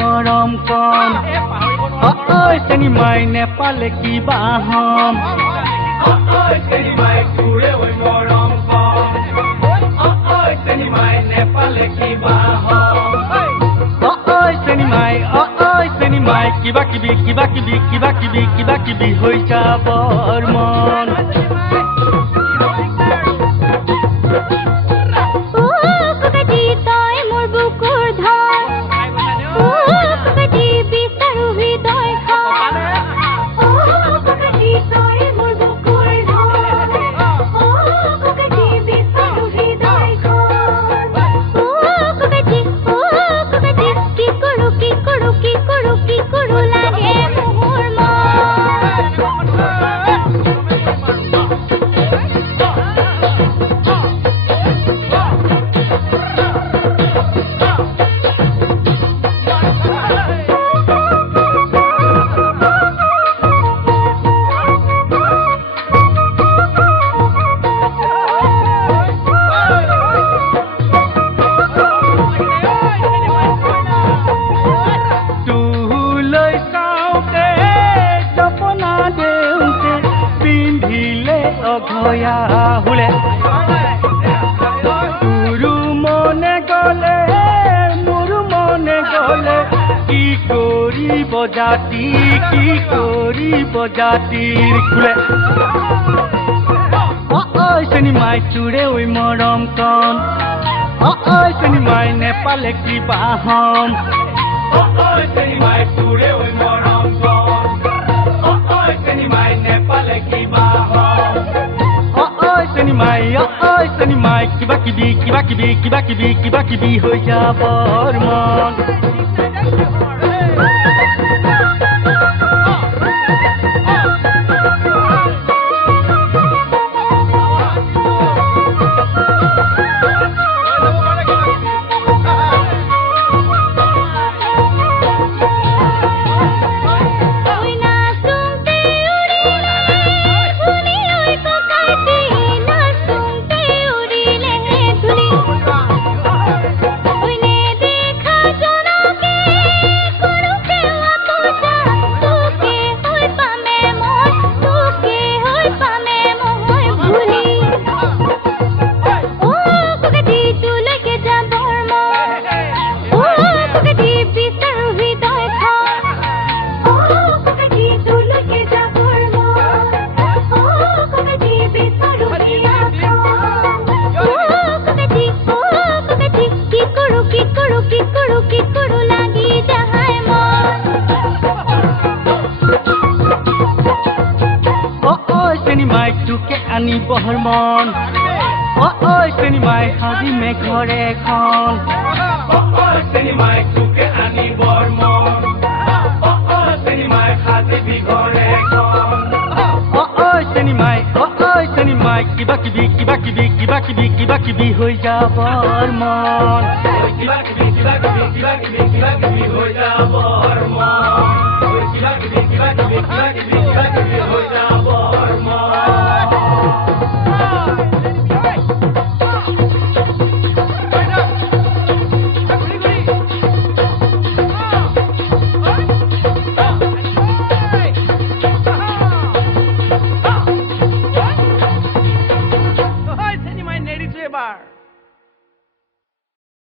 মৰম কম ঐ চেনি মাই নেপালে কিবা হম ঐ চেনি মাই তোৰে ঐ মৰম কম ঐ চেনি মাই নেপালে কিবা হম ঐ চেনি মাই কিবা কিবি হৈ যাবৰ মন অঘয়া হুলে তোৰো মনে গলে মোৰো মনে গলে কি কৰিব জাতিৰ খুলে ঐ চেনি মাই তোৰে ঐ মৰম কম ঐ চেনি মাই নেপালে কিবা হম ঐ চেনি মাই তোৰে ঐ মৰম কম ঐ চেনি মাই নেপালে কিবা হম চেনি মাই কিবা কিবি হৈ যাবৰ মন আনি বহৰ মন ঐ চেনি মাই সাজি মে ঘৰে এখন চেনি মাই তোকে আনি বৰ মন চেনি মাই সাজি ঘৰে এখন চেনি মাই কিবা কিবি হৈ যাবৰ মন কিবা কিবি হৈ যাবৰ মন হৈ যাব